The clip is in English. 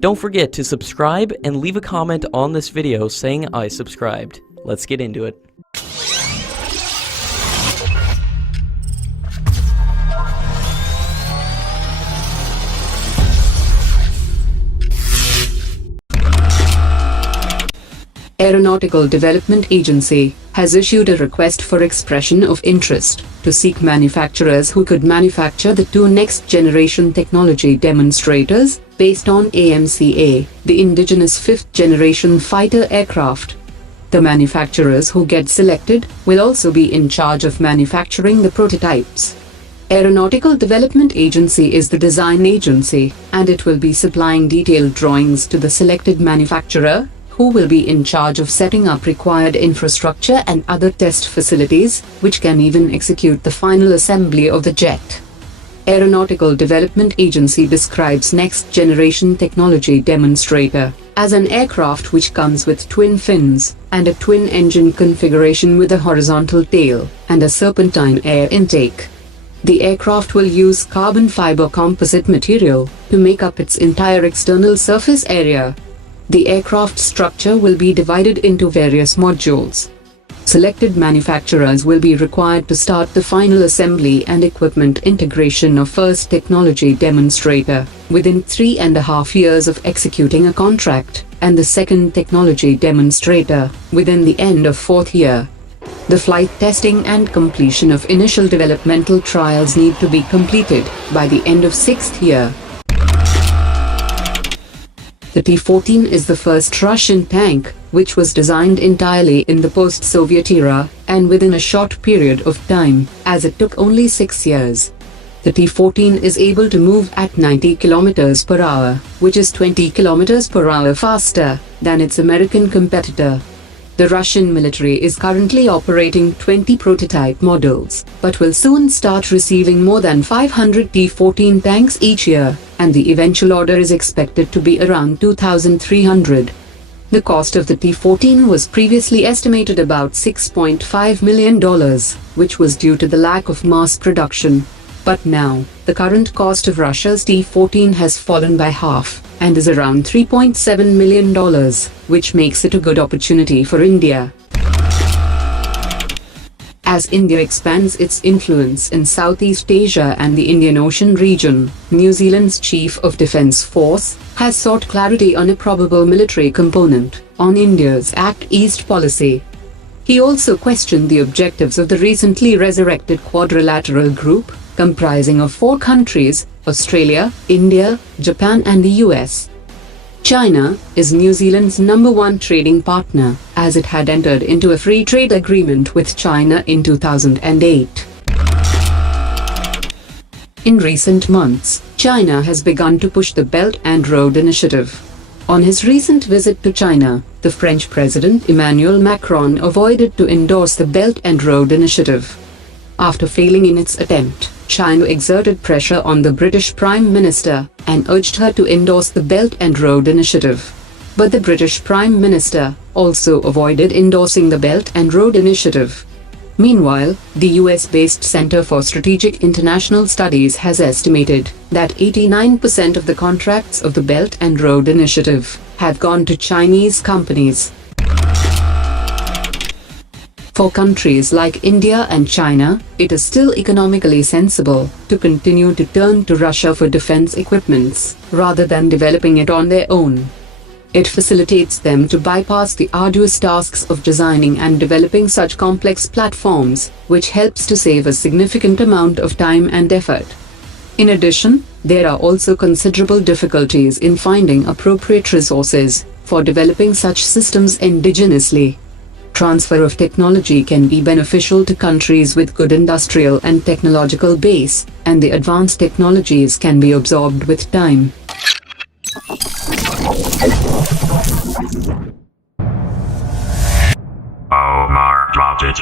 Don't forget to subscribe and leave a comment on this video saying I subscribed. Let's get into it. Aeronautical Development Agency has issued a request for expression of interest to seek manufacturers who could manufacture the two next-generation technology demonstrators based on AMCA, the indigenous fifth-generation fighter aircraft. The manufacturers who get selected will also be in charge of manufacturing the prototypes. Aeronautical Development Agency is the design agency, and it will be supplying detailed drawings to the selected manufacturer, who will be in charge of setting up required infrastructure and other test facilities, which can even execute the final assembly of the jet. Aeronautical Development Agency describes next-generation technology demonstrator as an aircraft which comes with twin fins and a twin-engine configuration with a horizontal tail and a serpentine air intake. The aircraft will use carbon fiber composite material to make up its entire external surface area. The aircraft structure will be divided into various modules. Selected manufacturers will be required to start the final assembly and equipment integration of first technology demonstrator within 3.5 years of executing a contract, and the second technology demonstrator within the end of 4th year. The flight testing and completion of initial developmental trials need to be completed by the end of 6th year. The T-14 is the first Russian tank, which was designed entirely in the post-Soviet era, and within a short period of time, as it took only 6 years. The T-14 is able to move at 90 km per hour, which is 20 km per hour faster than its American competitor. The Russian military is currently operating 20 prototype models, but will soon start receiving more than 500 T-14 tanks each year, and the eventual order is expected to be around 2,300. The cost of the T-14 was previously estimated about $6.5 million, which was due to the lack of mass production. But now, the current cost of Russia's T-14 has fallen by half, and is around $3.7 million, which makes it a good opportunity for India. As India expands its influence in Southeast Asia and the Indian Ocean region, New Zealand's Chief of Defence Force has sought clarity on a probable military component on India's Act East policy. He also questioned the objectives of the recently resurrected Quadrilateral Group, comprising of 4 countries: Australia, India, Japan and the US. China is New Zealand's #1 trading partner, as it had entered into a free trade agreement with China in 2008. In recent months, China has begun to push the Belt and Road Initiative. On his recent visit to China, the French President Emmanuel Macron avoided to endorse the Belt and Road Initiative. After failing in its attempt, China exerted pressure on the British Prime Minister and urged her to endorse the Belt and Road Initiative. But the British Prime Minister also avoided endorsing the Belt and Road Initiative. Meanwhile, the US-based Center for Strategic International Studies has estimated that 89% of the contracts of the Belt and Road Initiative have gone to Chinese companies. For countries like India and China, it is still economically sensible to continue to turn to Russia for defense equipments, rather than developing it on their own. It facilitates them to bypass the arduous tasks of designing and developing such complex platforms, which helps to save a significant amount of time and effort. In addition, there are also considerable difficulties in finding appropriate resources for developing such systems indigenously. Transfer of technology can be beneficial to countries with good industrial and technological base, and the advanced technologies can be absorbed with time. OBOR dropped it.